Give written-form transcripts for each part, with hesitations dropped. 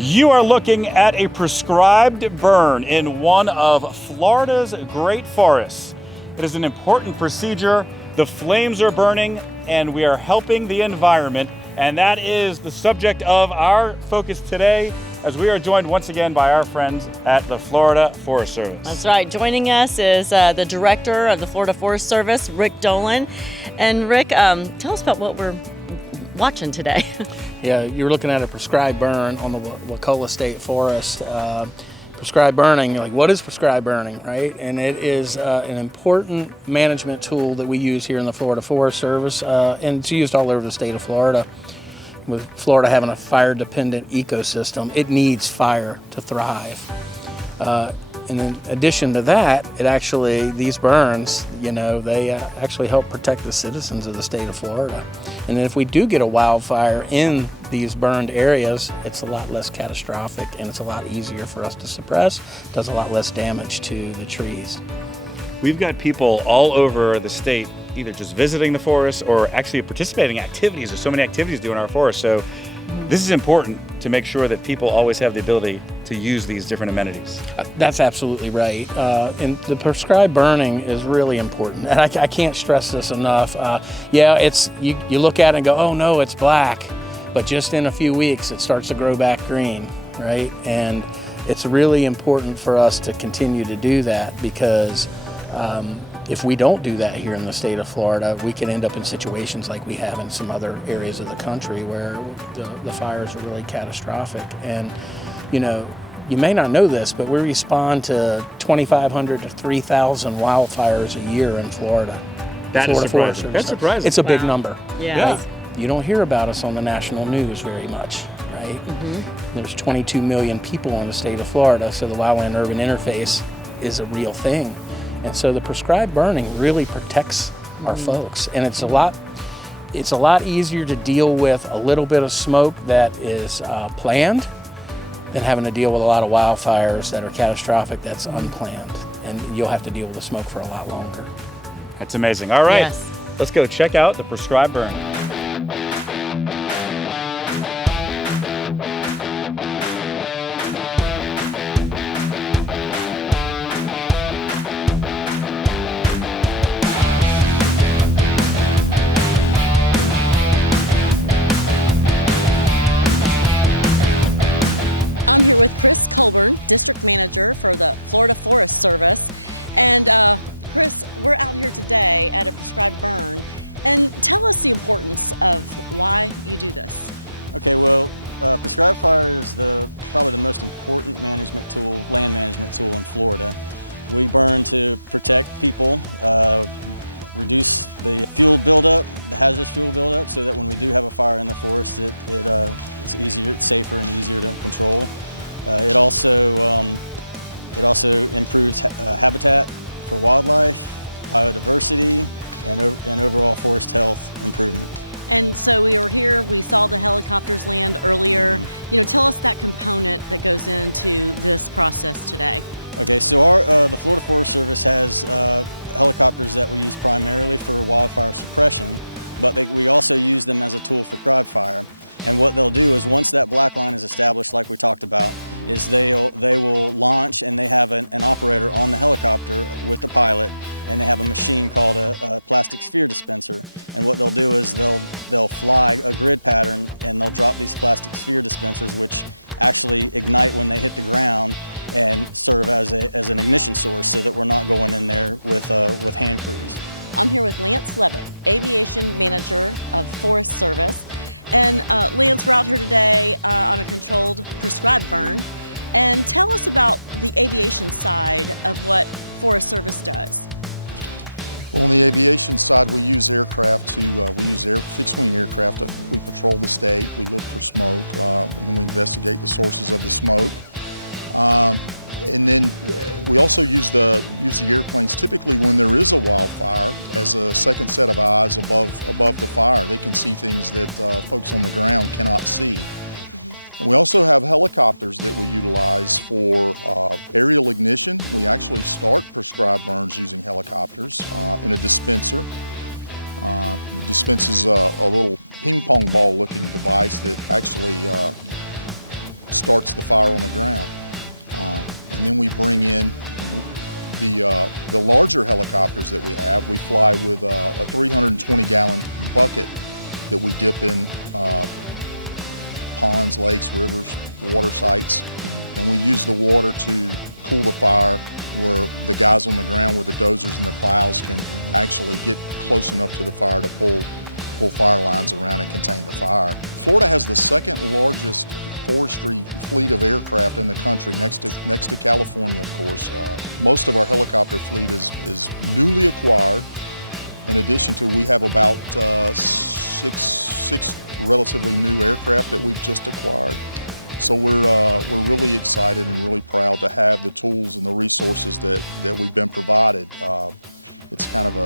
You are looking at a prescribed burn in one of Florida's great forests. It is an important procedure. The flames are burning and we are helping the environment. And that is the subject of our focus today, as we are joined once again by our friends at the Florida Forest Service. That's right. Joining us is the director of the Florida Forest Service, Rick Dolan. And Rick, tell us about what we're watching today. Yeah, you're looking at a prescribed burn on the Wakulla State Forest. Prescribed burning, like what is prescribed burning, right? And it is an important management tool that we use here in the Florida Forest Service, and it's used all over the state of Florida. With Florida having a fire-dependent ecosystem, it needs fire to thrive. And in addition to that, these burns, they actually help protect the citizens of the state of Florida. And if we do get a wildfire in these burned areas, it's a lot less catastrophic and it's a lot easier for us to suppress, does a lot less damage to the trees. We've got people all over the state either just visiting the forest or actually participating in activities. There's so many activities doing our forest. So this is important to make sure that people always have the ability to use these different amenities. That's absolutely right. And the prescribed burning is really important. And I can't stress this enough. You look at it and go, oh no, it's black. But just in a few weeks, it starts to grow back green, right? And it's really important for us to continue to do that because if we don't do that here in the state of Florida, we can end up in situations like we have in some other areas of the country where the fires are really catastrophic. And, you may not know this, but we respond to 2,500 to 3,000 wildfires a year in Florida. That is surprising. That's surprising. It's a big number. Yeah. Right? You don't hear about us on the national news very much, right? Mm-hmm. There's 22 million people in the state of Florida, so the wildland-urban interface is a real thing. And so the prescribed burning really protects our folks. And it's a lot easier to deal with a little bit of smoke that is planned than having to deal with a lot of wildfires that are catastrophic that's unplanned. And you'll have to deal with the smoke for a lot longer. That's amazing. All right, Yes. Let's go check out the prescribed burn. I'm here with Chris Colburn, District Manager for the Florida Forest Service. And Chris, we're out here today at a prescribed burn. And tell us the importance of why you do this. Okay, well, prescribed fire is probably the most important management tool, land management tool in Florida. We burn to protect people, reduce the fuel buildup, the hazardous fuel buildup, so that when we do have a fire in the forest, it's easier, it's safer and easier to control. It also improves habitat for wildlife, biodiversity, and overall forest health improvement. And so we were here, we saw the helicopters land earlier. Mm-hmm. Tell us that component that goes into this process today. Okay, so the Florida Forest Service has helicopters that we use primarily for wildfire suppression, but we also use them as a tool for prescribed fire. And what they'll do is once that black line is established, like we talked about, is they will launch, and they have an operator on the helicopter with the pilot, and they have a machine called a plastic sphere dispenser. And what they'll do is they'll fly a grid pattern, and they'll drop these plastic sphere dispensers, which actually ignite when they hit the ground and serve as an ignition source, so that we're not going in there with hand crews. I'm here with Lance Levitt, Aviation Manager of Forest Service. And Lance, we're out here today on a controlled prescribed burn. And tell us about the aviation side of what Forest Service does. Well, on the aviation side, we use aircraft fixed-wing aircraft. We patrol the state, we look for smoke, and then we investigate the sources of the smoke. And then we also use the airplanes typically when there is a wildfire as a second set of eyes above the fire. They can see things that folks on the ground cannot see. Mm-hmm. And we also have helicopters that we utilize for aerial ignition. We actually start prescribed burns using helicopters in a dispenser. It dispenses a little ping pong ball looking device that actually starts the fire on the ground. And then we bring in the larger helicopters that we have. We fly with a 320-gallon bucket that we dip in ponds, lakes, rivers, water sites, and we use the water to cool the fire, where the guys on the ground with the dozers and the plows can actually get close enough to the fire to pull fire lines around and contain the fire. Florida has the second largest forestry fleet of aircraft in the country, next to California, of course. Most of our helicopter fleet is newly acquired. In addition to, we have about six relatively new aircraft that we've just acquired. So we're really excited and really proud to have the tools and the resources that we've been provided. It's kind of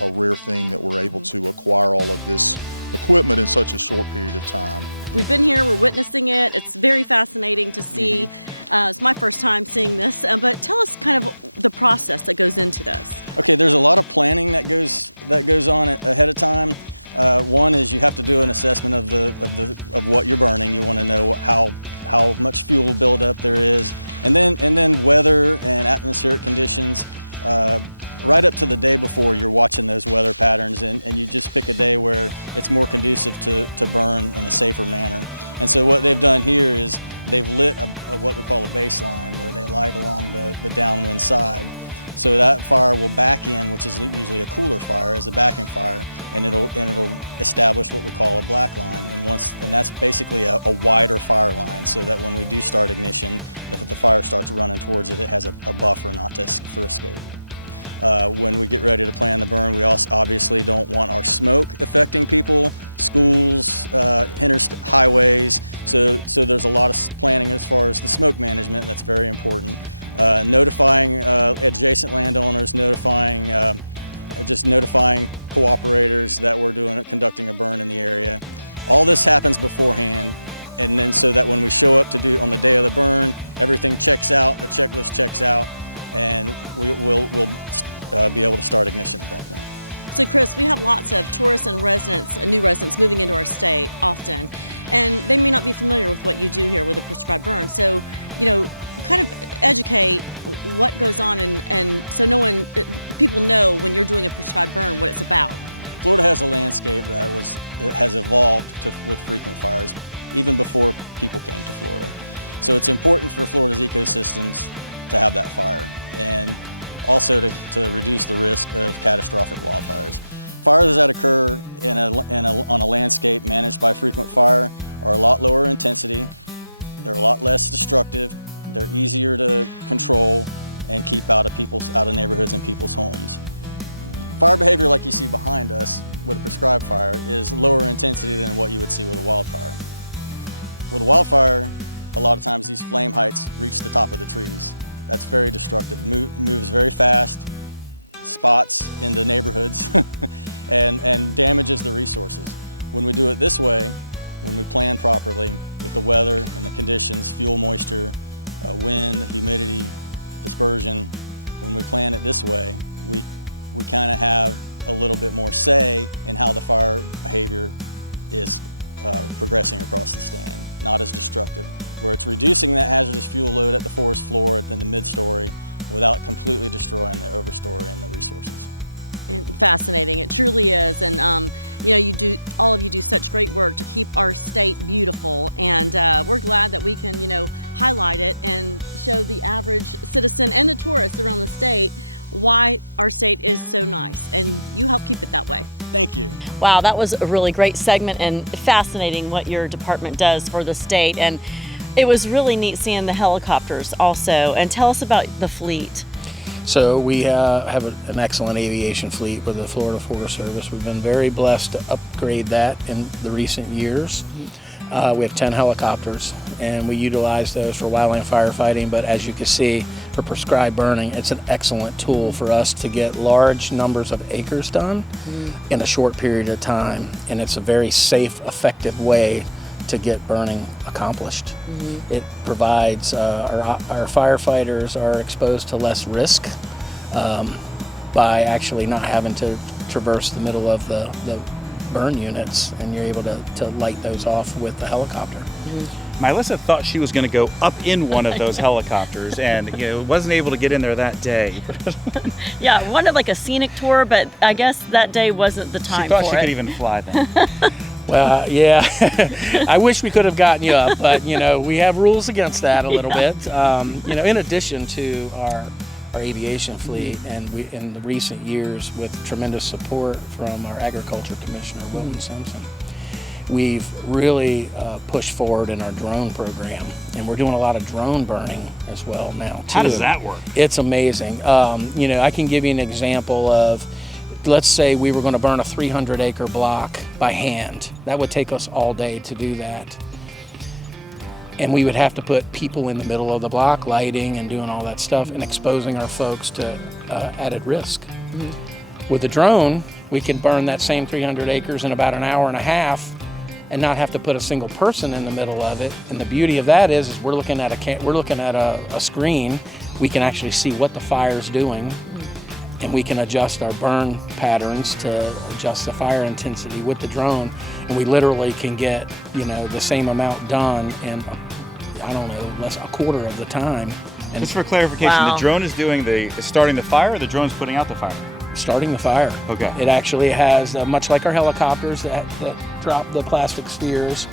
a rare thing that we're able to acquire all of this equipment in such a short period of time. We've been here, we're witnessing it. It's very fascinating to see. It's my first time seeing this, but tell us kind of the process that goes into this. Okay, there's a lot of planning that goes on ahead of time. One is you have to do an assessment of what you're burning. You want to know how much fuel buildup there is, and then weather and atmospheric conditions. Right up to the day before, you're watching those weather patterns, and you just pick a day where it's more conducive to burn in a safer manner. And so what they've done here is they've lit what we call a baseline, where they light along the downwind side. So that fire will back in, which is usually a cooler fire, as a backing fire, and it'll establish what we call a black line. And that's basically a wider fire line, so that when we do start ignition, if the fire starts running towards it, it has a buffer for escape. When we get ready to plan the burn, we also obviously don't want our smoke affecting people, schools, highways. So there's a lot of planning as far as the smoke management. That's very important. Notifying adjacent landowners, notifying cooperators that we're conducting a burn in the area. All this happens beforehand, and then so that when we show up to do on the day of the burn, everything checks out, the checklist checks out, and we'll be able to start ignition at that point. So Chris, we have lots of tourists and new residents moving into our state often, and they may not be familiar with what you do here with a prescribed burn. So, kind of educate what goes on, and so people know when you're doing a prescribed burn what it's about. Florida has a landscape that has evolved with frequent fires even before people came to Florida. So it's important for Florida's ecosystems to have that fire, and also to reduce the risk of catastrophic wildfires. Fires that occur on a landscape managed by frequent fire are a lot lower intensity, they're a lot less destructive, they're easier to control and keep out of neighborhoods and people's homes. Fire behavior like you see behind us with a prescribed fire is lower intensity than what you would see with a wildfire. With a wildfire, a lot of times these flame heights reach the top of the trees. That's very destructive, moves very fast, spots in the neighborhoods, and damages the resources. When we do it this way, when we plan properly with the weather and the conditions, fuel, moisture, wind, humidity, dispersion, when we plan it this way, we kind of have a little bit more say in how the fire behavior is progressing across the stand, not as destructive, where it's reducing that hazardous fuel load at the forest floor, then the mid-story, without completely destroying the overstory and the resources. Fascinating, it truly is, and all of you do such great work to keep our state beautiful, and we're glad that we can highlight it and show the average citizen and the tourists around the state why our state is so nice, and you help keep it that way. Thank you. Wow, that was a really great segment and fascinating what your department does for the state, and it was really neat seeing the helicopters also. And tell us about the fleet. So we have an excellent aviation fleet with the Florida Forest Service. We've been very blessed to upgrade that in the recent years. We have 10 helicopters, and we utilize those for wildland firefighting, but as you can see, for prescribed burning, it's an excellent tool for us to get large numbers of acres done in a short period of time, and it's a very safe, effective way to get burning accomplished. It provides, our firefighters are exposed to less risk by actually not having to traverse the middle of the burn units, and you're able to light those off with the helicopter. Melissa thought she was going to go up in one of those helicopters, and wasn't able to get in there that day. Yeah, I wanted like a scenic tour, but I guess that day wasn't the time She thought for she it. could even fly then. Well, yeah, I wish we could have gotten you up, but we have rules against that a little bit. In addition to our aviation fleet, and we in the recent years with tremendous support from our Agriculture Commissioner Wilton Simpson, we've really pushed forward in our drone program, and we're doing a lot of drone burning as well now too. How does that work? It's amazing. I can give you an example of, let's say we were going to burn a 300-acre block by hand. That would take us all day to do that. And we would have to put people in the middle of the block, lighting and doing all that stuff, and exposing our folks to added risk. Mm-hmm. With the drone, we can burn that same 300 acres in about an hour and a half and not have to put a single person in the middle of it. And the beauty of that is we're looking at a screen. We can actually see what the fire's doing, and we can adjust our burn patterns to adjust the fire intensity with the drone. And we literally can get, the same amount done in, less a quarter of the time. And Just for clarification, Wow. the drone is starting the fire, or the drone's putting out the fire? starting the fire. Okay. It actually has, much like our helicopters that drop the plastic spheres,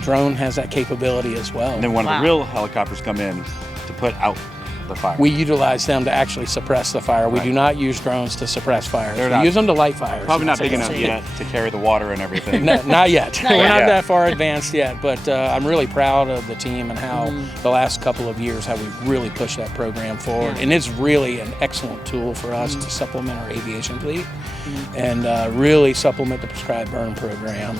drone has that capability as well. And then when Wow. the real helicopters come in to put out the fire. We utilize them to actually suppress the fire. We Right. do not use drones to suppress fires. They're We not- use them to light fires. Probably not That's big it. enough yet to carry the water and everything. No, not yet. Not We're yet. not Yeah. that far advanced yet, but I'm really proud of the team and how the last couple of years, how we've really pushed that program forward. And it's really an excellent tool for us to supplement our aviation fleet and really supplement the prescribed burn program.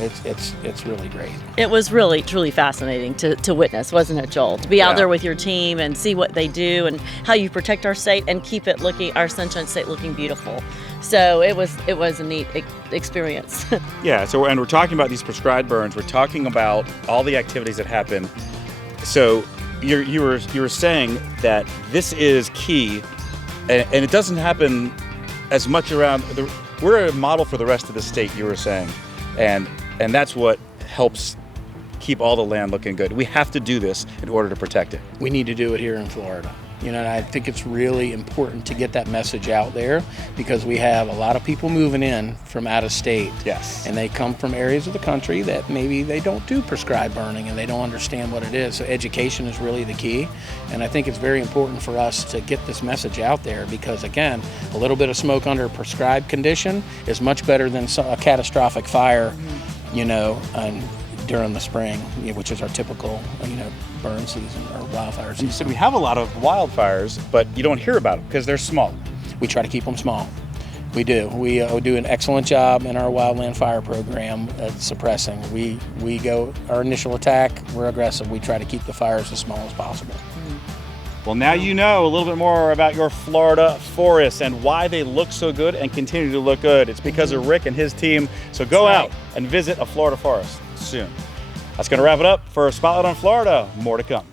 It's really great. It was really, truly fascinating to witness, wasn't it, Joel? To be Yeah. out there with your team and see what they do and how you protect our state and keep it our Sunshine State looking beautiful. So it was a neat experience. Yeah, and we're talking about these prescribed burns. We're talking about all the activities that happen. So you were saying that this is key, and it doesn't happen as much around. We're a model for the rest of the state. You were saying, and that's what helps keep all the land looking good. We have to do this in order to protect it. We need to do it here in Florida. And I think it's really important to get that message out there because we have a lot of people moving in from out of state. Yes. And they come from areas of the country that maybe they don't do prescribed burning and they don't understand what it is. So education is really the key. And I think it's very important for us to get this message out there because, again, a little bit of smoke under a prescribed condition is much better than a catastrophic fire, during the spring, which is our typical, burn season or wildfire You season. said we have a lot of wildfires, but you don't hear about them because they're small. We try to keep them small. We do. We do an excellent job in our wildland fire program at suppressing. We go, our initial attack, we're aggressive. We try to keep the fires as small as possible. Well, now you know a little bit more about your Florida forests and why they look so good and continue to look good. It's because of Rick and his team. So go That's out right. and visit a Florida forest soon. That's going to wrap it up for Spotlight on Florida. More to come.